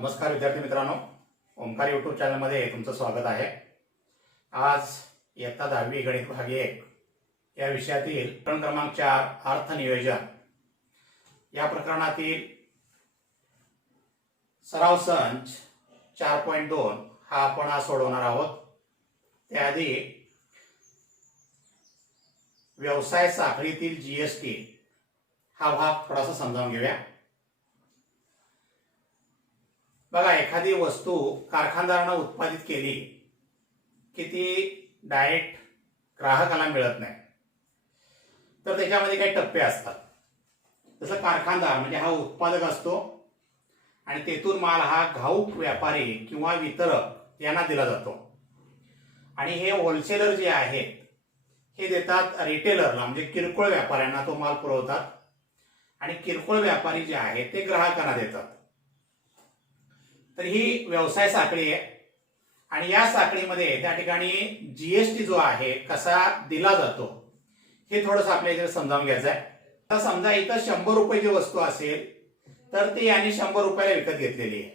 नमस्कार विद्यार्थी मित्रांनो, ओंकार यूट्यूब चॅनलमध्ये तुमचं स्वागत आहे। आज इयत्ता 10वी गणित भाग 1 या विषयातील प्रकरण क्रमांक 4 अर्थ नियोजन या प्रकरणातील सराव संच 4.2 हा आपण आज सोडवणार आहोत। त्याआधी व्यवसाय साखळीतील जीएसटी हा भाग थोडासा समजावून घेऊया। बघा, एखादी वस्तू कारखानदाराने उत्पादित केली की ती डायरेक्ट ग्राहकाला मिळत नाही, तर त्याच्यामध्ये काही टप्पे असतात। जसं कारखानदार म्हणजे हा उत्पादक असतो आणि तेथून माल हा घाऊक व्यापारी किंवा वितरक यांना दिला जातो आणि हे होलसेलर जे आहेत हे देतात रिटेलरला म्हणजे किरकोळ व्यापाऱ्यांना तो माल पुरवतात आणि किरकोळ व्यापारी जे आहेत ते ग्राहकांना देतात। तर ही व्यवसाय साखळी आहे आणि या साखळीमध्ये त्या ठिकाणी जीएसटी जो आहे कसा दिला जातो हे थोडंसं आपल्याला समजावून घ्यायचं आहे। आता समजा इथं 100 रुपयाची वस्तू असेल तर ती यांनी 100 रुपयाला विकत घेतलेली आहे,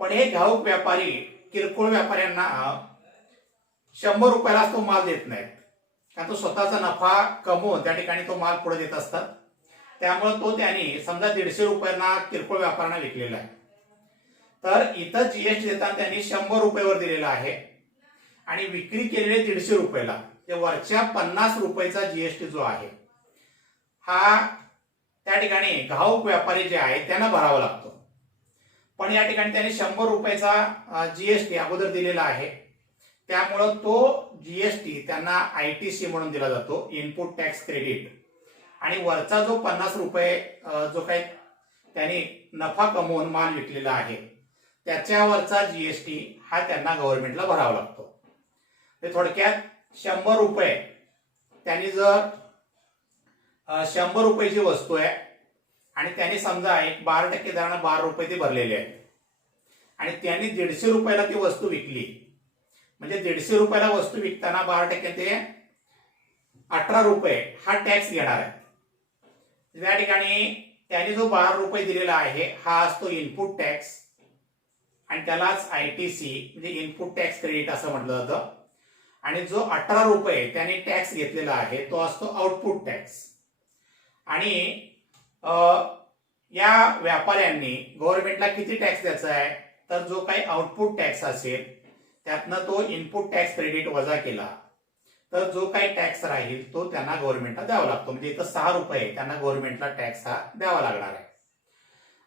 पण हे घाऊक व्यापारी किरकोळ व्यापाऱ्यांना 100 रुपयालाच तो माल देत नाहीत, कारण तो स्वतःचा नफा कमवून त्या ठिकाणी तो माल पुढे देत असतात। त्यामुळे तो त्यांनी समजा 150 रुपयांना किरकोळ व्यापाऱ्यांना विकलेला आहे, तर इथं जीएसटी देताना त्यांनी 100 रुपयावर दिलेला आहे आणि विक्री केलेले 150 रुपयाला, ते वरच्या 50 रुपयाचा जीएसटी जो आहे हा त्या ठिकाणी घाऊक व्यापारी जे आहे त्यांना भरावा लागतो। पण या ठिकाणी त्यांनी 100 रुपयाचा जीएसटी अगोदर दिलेला आहे, त्यामुळे तो जीएसटी त्यांना आयटीसी म्हणून दिला जातो, इनपुट टॅक्स क्रेडिट, आणि वरचा जो 50 रुपये जो काही त्यांनी नफा कमवून माल विकलेला आहे त्याच्यावरचा जीएसटी हा त्यांना गव्हर्नमेंटला भरावा लागतो। ते थोडक्यात 100 रुपये त्यांनी जर 100 रुपयाची वस्तू आहे आणि त्यांनी समजा एक 12% दराने 12 रुपये ते भरलेले आहेत आणि त्यांनी 150 रुपयाला ती वस्तू विकली, म्हणजे 150 रुपयाला वस्तू विकताना 12% ते 18 रुपये हा टॅक्स घेणार आहे। त्या ठिकाणी त्यांनी जो 12 रुपये दिलेला आहे हा असतो इनपुट टॅक्स आणि त्यालाच आयटीसी म्हणजे इनपुट टॅक्स क्रेडिट असं म्हटलं जातं, आणि जो 18 रुपये त्यांनी टॅक्स घेतलेला आहे तो असतो आउटपुट टॅक्स। आणि या व्यापाऱ्यांनी गव्हर्नमेंटला किती टॅक्स द्यायचा आहे, तर जो काही आउटपुट टॅक्स असेल त्यातनं तो इनपुट टॅक्स क्रेडिट वजा केला तर जो काही टॅक्स राहील तो त्यांना गव्हर्नमेंटला द्यावा लागतो। म्हणजे इथं 6 रुपये त्यांना गव्हर्नमेंटला टॅक्स हा द्यावा लागणार आहे।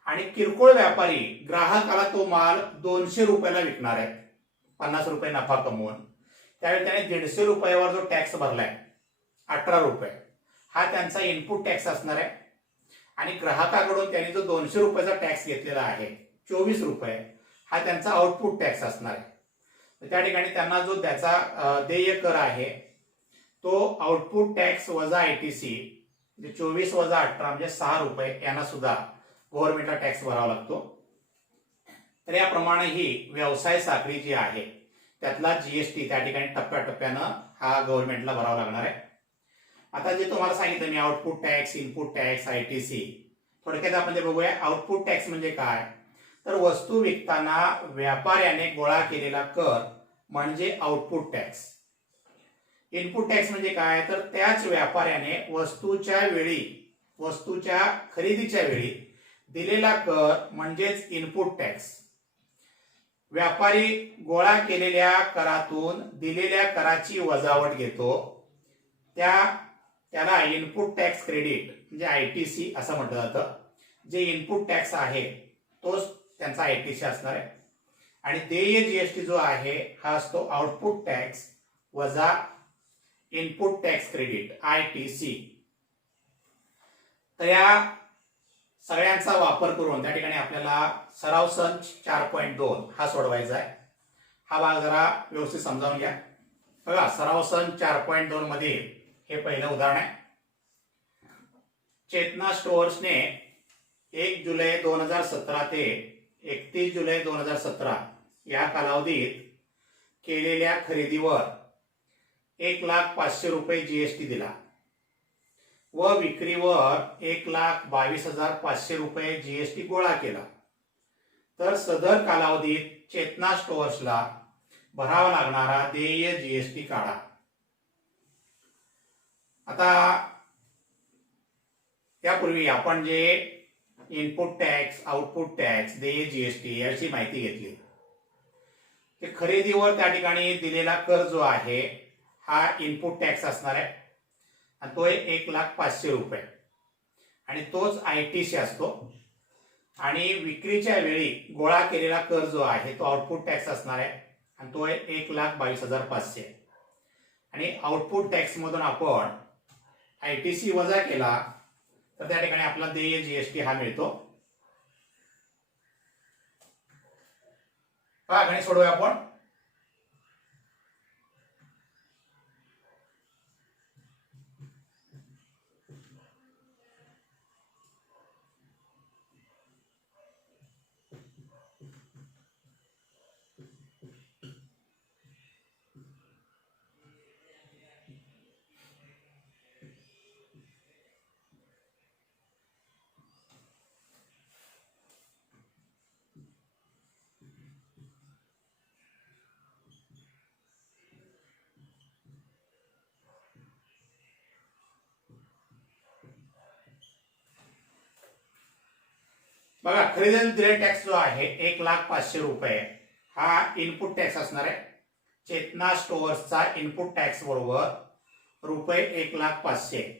आणि किरकोळ व्यापारी ग्राहकाला तो माल 200 रुपयाला विकणार आहे 50 रुपये नफा कमवून, त्यावेळी त्याने 150 रुपयावर जो टॅक्स भरलाय 18 रुपये हा त्यांचा इनपुट टॅक्स असणार आहे, आणि ग्राहकाकडून त्यांनी जो 200 रुपयाचा टॅक्स घेतलेला आहे 24 रुपये हा त्यांचा आउटपुट टॅक्स असणार आहे। त्या ठिकाणी त्यांना जो त्याचा देय कर आहे तो आउटपुट टॅक्स वजा आयटीसी म्हणजे 24 वजा 18 म्हणजे 6 रुपये यांना सुद्धा गव्हर्नमेंटला टॅक्स भरावा लागतो। तर याप्रमाणे ही व्यवसाय साखळी जी आहे त्यातला जीएसटी त्या ठिकाणी टप्प्याटप्प्यानं हा गव्हर्नमेंटला भरावा लागणार आहे। आता जे तुम्हाला सांगितलं मी output tax, input tax, ITC, थोडक्यात आपण ते बघूया। आउटपुट टॅक्स म्हणजे काय, तर वस्तू विकताना व्यापाऱ्याने गोळा केलेला कर म्हणजे आउटपुट टॅक्स। इनपुट टॅक्स म्हणजे काय, तर त्याच व्यापाऱ्याने वस्तूच्या खरेदीच्या वेळी दिलेला कर म्हणजेच इनपुट टॅक्स। व्यापारी गोळा केलेल्या करातून दिलेल्या कराची वजावट घेतो, त्याला इनपुट टॅक्स क्रेडिट म्हणजे आयटीसी असं म्हटलं जातं। जे इनपुट टॅक्स आहे तोच त्यांचा आयटीसी असणार आहे, आणि देय जीएसटी जो आहे हा असतो आउटपुट टॅक्स वजा इनपुट टॅक्स क्रेडिट आयटीसी। तर या सगळ्यांचा वापर करून त्या ठिकाणी आपल्याला सराव संच 4.2 हा सोडवायचा आहे। हा भाग जरा व्यवस्थित समजावून घ्या। बघा, सराव संच 4.2 मध्ये हे पहिलं उदाहरण आहे। चेतना स्टोअर्सने 1 जुलै 2017 ते 31 जुलै 2017 या कालावधीत केलेल्या खरेदीवर 1,05,000 रुपये जीएसटी दिला व विक्रीवर 1,22,500 रुपये जीएसटी गोळा केला, तर सदर कालावधीत चेतना स्टोअर्सला भरावा लागणारा देय जीएसटी काढा. आता यापूर्वी आपण जे इनपुट टॅक्स, आउटपुट टॅक्स, देय जीएसटी याची माहिती घेतली. ते खरेदीवर त्या ठिकाणी दिलेला कर जो आहे हा इनपुट टॅक्स असणार आहे आणि तो 1,05,000 रुपये आणि तोच ITC असतो. आणि विक्रीच्या वेळी गोळा केलेला कर जो आहे तो आउटपुट टॅक्स असणार आहे आणि तो आहे 1,22,500. आणि आउटपुट टॅक्स मधून आपण ITC वजा केला तर त्या ठिकाणी आपला देय जीएसटी हा मिळतो. गणित सोडवूया आपण. बघा, खरेदीला दिलेला टॅक्स जो आहे 1,05,000 रुपये हा इनपुट टॅक्स असणार आहे. चेतना स्टोअर्सचा इनपुट टॅक्स बरोबर रुपये 1,05,000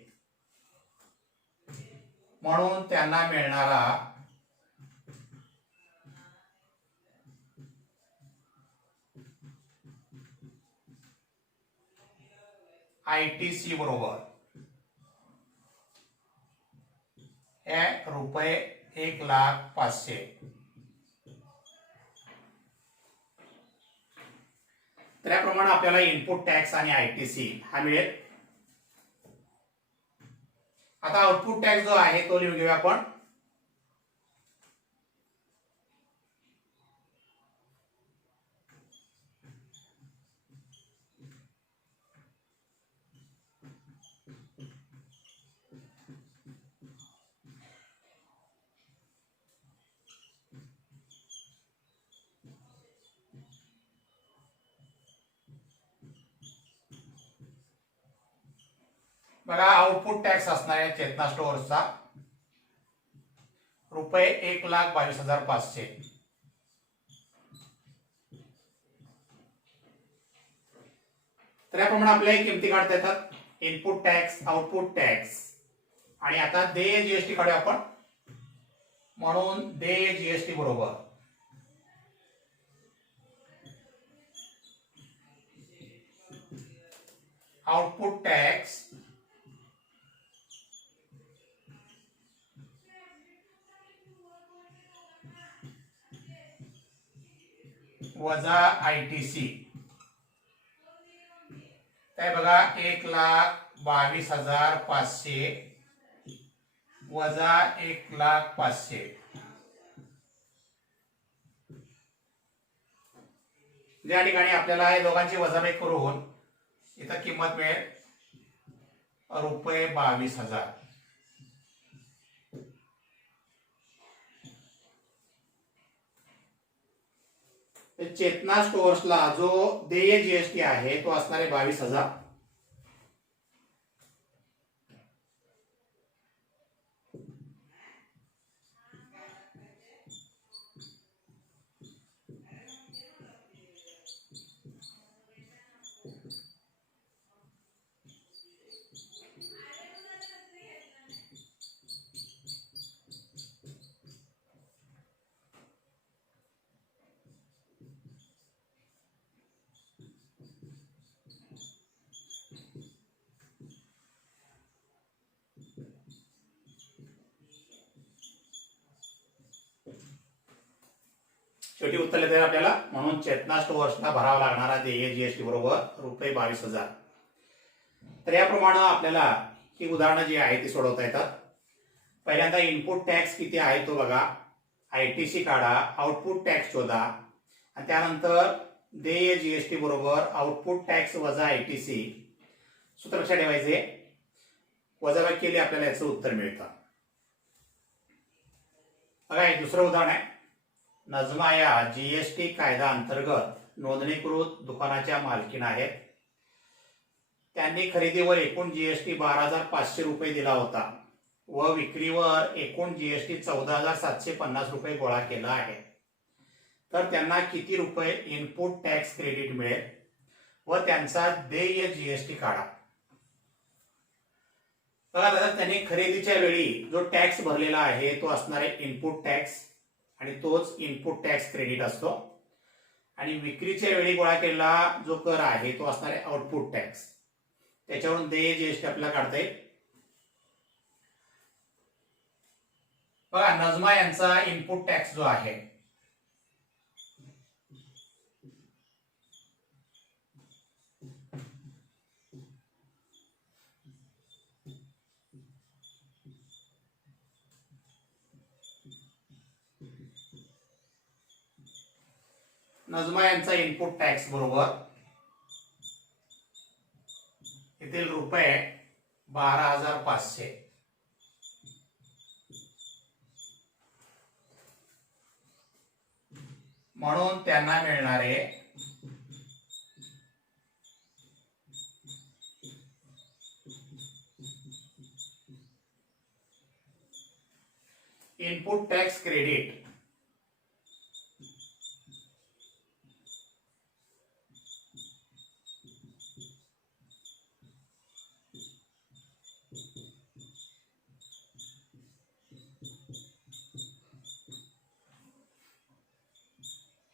म्हणून त्यांना मिळणारा ITC बरोबर रुपये 1,05,000. त्याप्रमाणे आपल्याला इनपुट टॅक्स आणि ITC हा मिळेल. आता आउटपुट टॅक्स जो आहे तो लिहून घेऊया आपण. बघा, आउटपुट टॅक्स असणार आहे चेतना स्टोअर्सचा रुपये 1,22,500. त्याप्रमाणे आपल्याला किमती काढता येतात. इनपुट टॅक्स, आउटपुट टॅक्स आणि आता देय जीएसटी काढूया आपण. म्हणून देय जीएसटी बरोबर आउटपुट टॅक्स वजा ITC. काय बघा, 1,22,500 वजा 1,05,000. ज्या ठिकाणी आपल्याला हे दोघांची वजाबाकी करून इथं किंमत मिळेल रुपये 22,000. चेतना स्टोअर्सला जो देय जीएसटी आहे तो असणार आहे 22,000. शेवटी उत्तर येते आपल्याला. म्हणून चेतना स्टोअर्सला भरावा लागणारा देय जीएसटी बरोबर रुपये 22,000. तर याप्रमाणे आपल्याला ही उदाहरणं जी आहे ती सोडवता येतात. पहिल्यांदा इनपुट टॅक्स किती आहे तो बघा, ITC काढा, आउटपुट टॅक्स शोधा आणि त्यानंतर देय जीएसटी बरोबर आउटपुट टॅक्स वजा ITC. सूत्र लक्षात ठेवायचे, वजाबाकी केली आपल्याला याचं उत्तर मिळतं. बघा, हे दुसरं उदाहरण आहे. नजमा या जीएसटी कायदा अंतर्गत नोंदणीकृत दुकानाच्या मालकीण आहेत. त्यांनी खरेदीवर एकूण जीएसटी 12,500 रुपये दिला होता व विक्रीवर एकूण जीएसटी 14,750 रुपये गोळा केला आहे. तर त्यांना किती रुपये इनपुट टॅक्स क्रेडिट मिळेल व त्यांचा देय जीएसटी काढा. बघा दादा, त्यांनी खरेदीच्या वेळी जो टॅक्स भरलेला आहे तो असणार आहे इनपुट टॅक्स आणि तोच इनपुट टॅक्स क्रेडिट असतो. आणि विक्रीच्या वेळी गोळा केलेला जो कर आहे तो असणार आहे आउटपुट टॅक्स. त्याच्यावरून देय जीएसटी आपल्याला काढता येईल. बघा, नजमा यांचा इनपुट टॅक्स जो आहे नजमा यांचा इनपुट टॅक्स बरोबर येथील रुपये 12,500. म्हणून त्यांना मिळणारे इनपुट टॅक्स क्रेडिट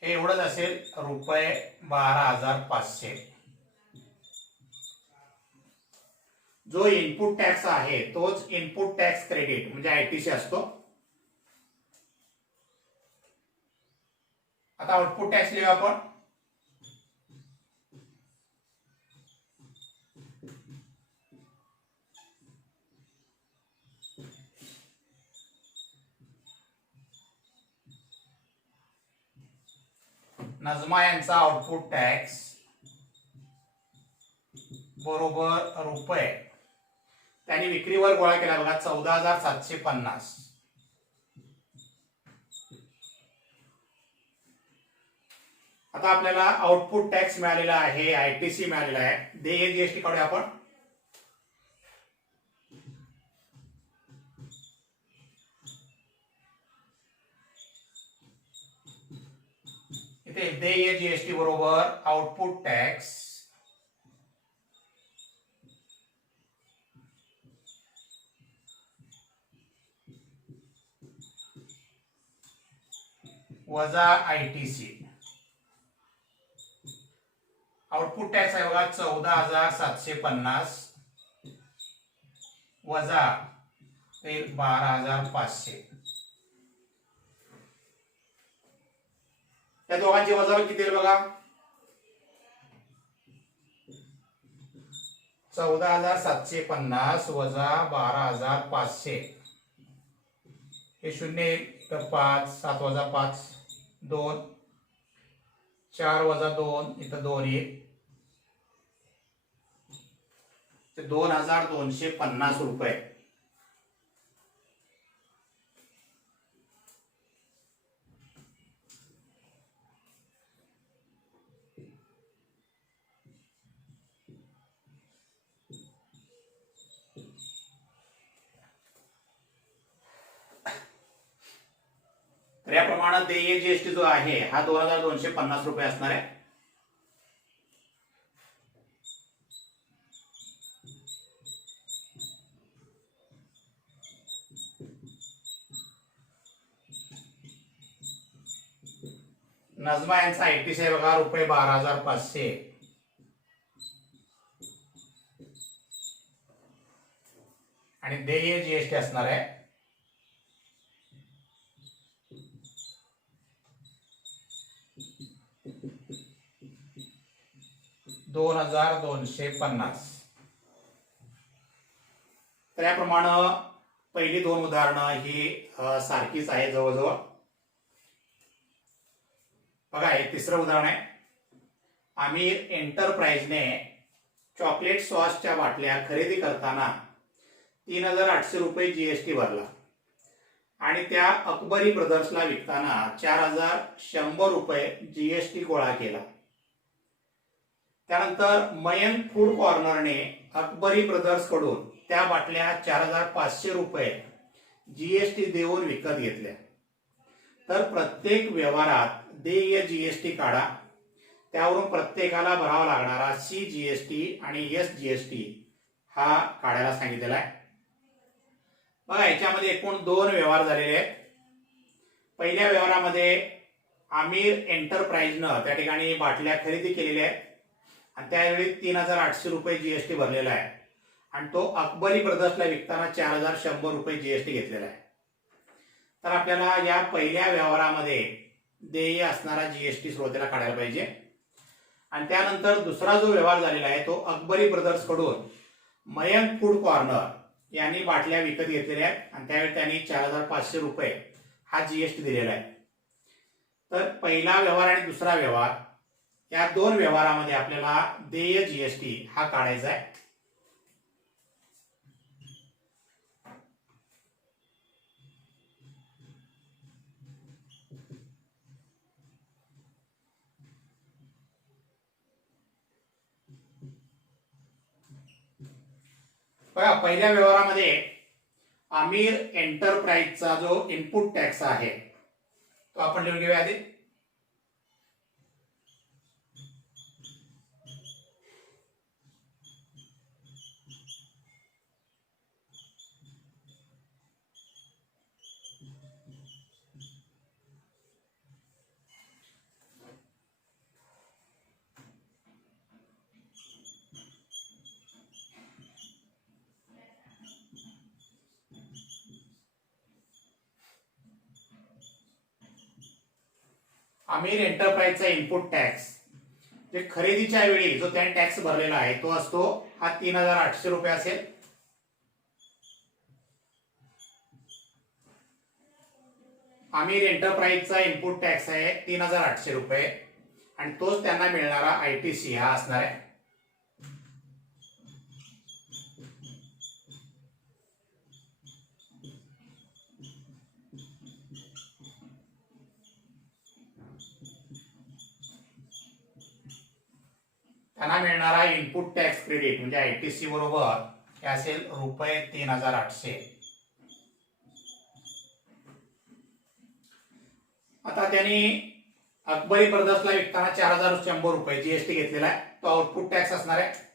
हे एवढंच असेल, रुपये 12,500. जो इनपुट टॅक्स आहे तोच इनपुट टॅक्स क्रेडिट म्हणजे आयटीसी असतो. आता आउटपुट टॅक्स लिहू आपण. नजमा यांचा आउटपुट टॅक्स बरोबर रुपये, त्यांनी विक्रीवर गोळा केला बघा 14,750. आता आपल्याला आउटपुट टॅक्स मिळालेला आहे, आयटीसी मिळालेला आहे. देय जीएसटी काढूया आपण. इथे देय जीएसटी बरोबर आउटपुट टॅक्स वजा आयटीसी. आउटपुट टॅक्स आहे बघा 14,750 वजा 12,500. त्या दोघांची वजाबाकी किती येईल बघा. 14,750 वजा 12,500. हे शून्य 5, 7 वजा 5 2, 4 वजा 2 इथं 2 येईल. 2,250 रुपये. तर याप्रमाणे देय जीएसटी जो आहे हा 2,250 रुपये असणार आहे. नजमा यांचा आयटीसी आहे बघा रुपये 12,500. आणि देय जीएसटी असणार आहे 2,250. तर याप्रमाणे पहिली दोन उदाहरणं ही सारखीच आहे जवळजवळ. बघा, हे तिसरं उदाहरण आहे. आमिर एंटरप्राइजने चॉकलेट सॉसच्या बाटल्या खरेदी करताना 3,800 रुपये जीएसटी भरला आणि त्या अकबरी ब्रदर्सला विकताना 4100 रुपये जीएसटी गोळा केला. त्यानंतर मयंक फूड कॉर्नरने अकबरी ब्रदर्स कडून त्या बाटल्या 4500 रुपये जीएसटी देऊन विकत घेतल्या. तर प्रत्येक व्यवहारात देय जीएसटी काढा, त्यावरून प्रत्येकाला भरावा लागणारा सी जीएसटी आणि एस जीएसटी हा काढायला सांगितलेला आहे. बघा, याच्यामध्ये एकूण 2 व्यवहार झालेले आहेत. पहिल्या व्यवहारामध्ये आमिर एंटरप्राइजनं त्या ठिकाणी बाटल्या खरेदी केलेल्या आहेत आणि त्यावेळी 3800 रुपये जीएसटी भरलेला आहे आणि तो अकबरी ब्रदर्सला विकताना 4100 रुपये जीएसटी घेतलेला आहे. तर आपल्याला या पहिल्या व्यवहारामध्ये देय असणारा जीएसटी सुरुवातीला काढायला पाहिजे. आणि त्यानंतर दुसरा जो व्यवहार झालेला आहे तो अकबरी ब्रदर्स कडून मयंक फूड कॉर्नर यांनी बाटल्या विकत घेतलेल्या आहेत आणि त्यावेळी त्यांनी 4500 रुपये हा जीएसटी दिलेला आहे. तर पहिला व्यवहार आणि दुसरा व्यवहार या 2 व्यवहारामध्ये आपल्याला देय जीएसटी हा काढायचा आहे. बघा, पहिल्या व्यवहारामध्ये आमिर एंटरप्राइजचा जो इनपुट टॅक्स आहे तो आपण लिहून घेऊया आधी. आमिर एंटरप्राइजचा इनपुट टॅक्स जे खरेदीच्या वेळी जो त्याने टॅक्स भरलेला आहे तो असतो हा 3800 रुपये असेल. आमिर एंटरप्राइजचा इनपुट टॅक्स आहे 3800 रुपये आणि तोच त्यांना मिळणारा आयटीसी हा असणार आहे. त्यांना मिळणारा इनपुट टॅक्स क्रेडिट म्हणजे आयटीसी बरोबर हे असेल रुपये 3800. आता त्यांनी अकबरी ब्रदर्सला विकताना 4100 रुपये जीएसटी घेतलेला आहे, तो आउटपुट टॅक्स असणार आहे.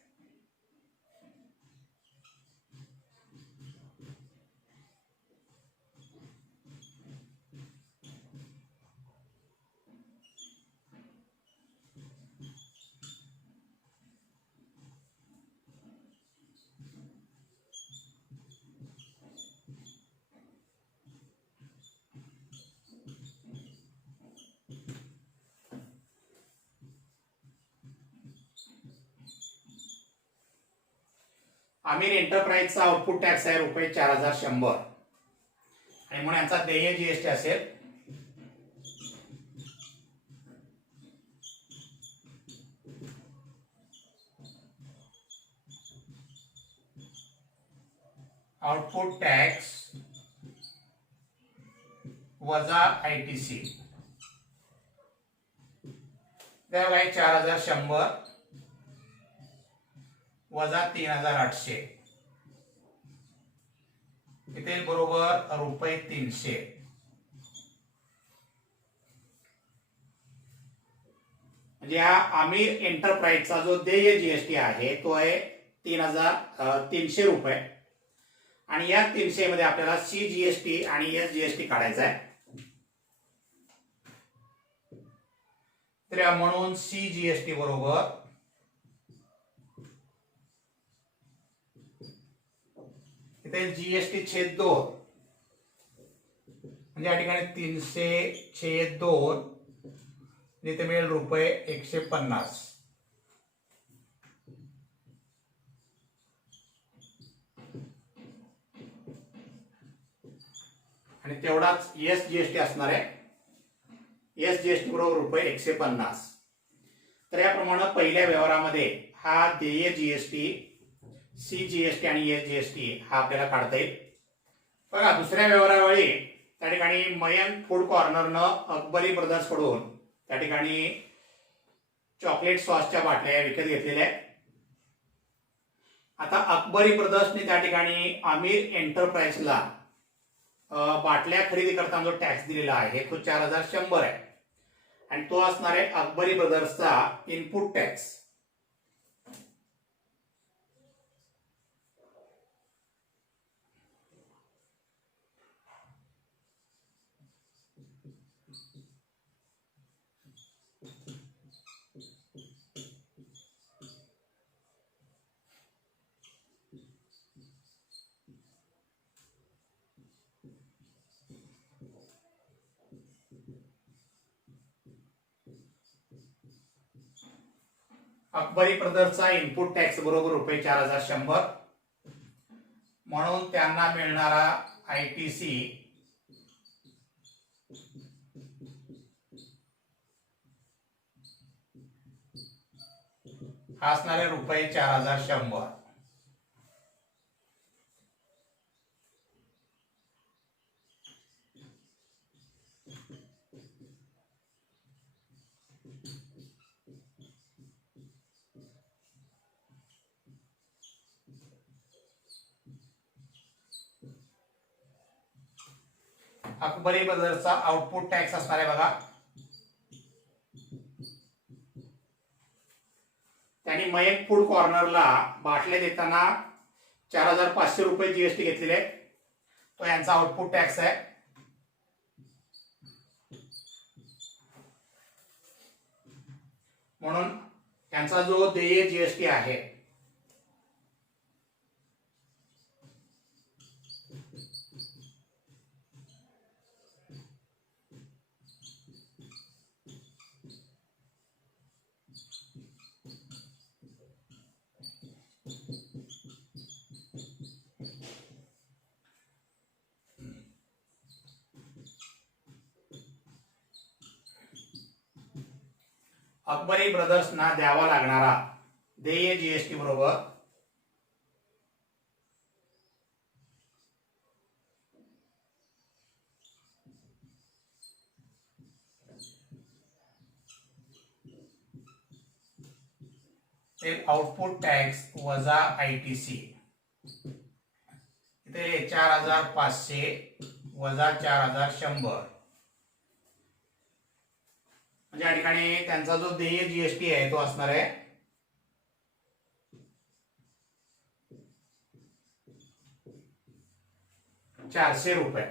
आमिर एंटरप्राइजचा आउटपुट टॅक्स आहे रुपये 4100 आणि म्हणून यांचा देय जीएसटी असेल आउटपुट टॅक्स वजा आयटीसी. त्याला 4100 वजा 3800 किती बरोबर रुपये 300. म्हणजे हा आमिर एंटरप्राइजचा जो देय जीएसटी आहे तो आहे 3300 रुपये आणि या 300 मध्ये आपल्याला सी जीएसटी आणि एस जीएसटी काढायचा आहे. तर म्हणून सी जीएसटी बरोबर इथे जीएसटी छेद 2 म्हणजे या ठिकाणी 300 छेद 2 इथे मिळेल रुपये 150. आणि तेवढाच एस जीएसटी असणार आहे. एस जीएसटी बरोबर रुपये 150. तर याप्रमाणे पहिल्या व्यवहारामध्ये हा देय जीएसटी, सी जीएसटी आणि एस जीएसटी हा आपल्याला काढता येईल. बघा, दुसऱ्या व्यवहारावेळी त्या ठिकाणी मयंक फूड कॉर्नरनं अकबरी ब्रदर्स कडून त्या ठिकाणी चॉकलेट सॉसच्या बाटल्या विकत घेतलेल्या आहेत. आता अकबरी ब्रदर्सने त्या ठिकाणी आमिर एंटरप्राइजला बाटल्या खरेदी करताना जो टॅक्स दिलेला आहे तो 4100 आहे आणि तो असणार आहे अकबरी ब्रदर्सचा इनपुट टॅक्स. अकबरी ब्रदर्सचा इनपुट टॅक्स बरोबर रुपये 4100 म्हणून त्यांना मिळणारा ITC हा असणार आहे रुपये 4100. अकबरी ब्रदर्सचा आउटपुट टॅक्स असणार आहे बघा. त्यांनी मयंक फूड कॉर्नरला बाटल्या देताना 4500 रुपये जीएसटी घेतलेले आहे. तो यांचा आउटपुट टॅक्स आहे. म्हणून त्यांचा जो देय जीएसटी आहे अकबरी ब्रदर्सना द्यावा लागणारा देय जीएसटी बरोबर आउटपुट टॅक्स वजा ITC. इथे 4500 वजा 4100 म्हणजे या ठिकाणी त्यांचा जो देय जीएसटी आहे तो असणार आहे 400 रुपये.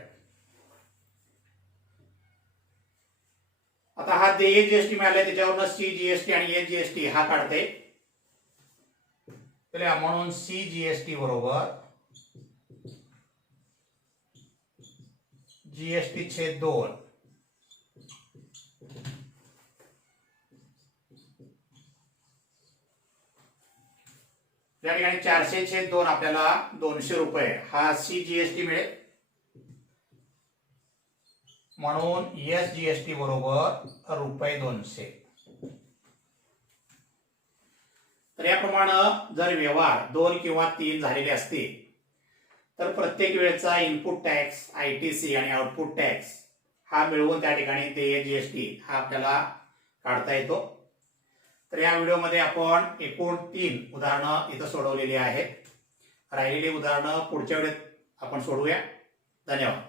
आता हा देय जीएसटी मिळालाय त्याच्यावरनं CGST आणि SGST हा काढते. म्हणून CGST बरोबर GST छेद 2 या ठिकाणी 400 छेद 2 आपल्याला 200 रुपये हा CGST मिळेल. म्हणून SGST बरोबर रुपये 200. तर याप्रमाणे जर व्यवहार 2 किंवा 3 झालेले असतील तर प्रत्येक वेळेचा इनपुट टॅक्स ITC आणि आउटपुट टॅक्स हा मिळवून त्या ठिकाणी देय जीएसटी हा आपल्याला काढता येतो. तर या व्हिडिओमध्ये आपण एकूण 3 उदाहरणं इथं सोडवलेली आहेत. राहिलेली उदाहरणं पुढच्या वेळेत आपण सोडवूया. धन्यवाद.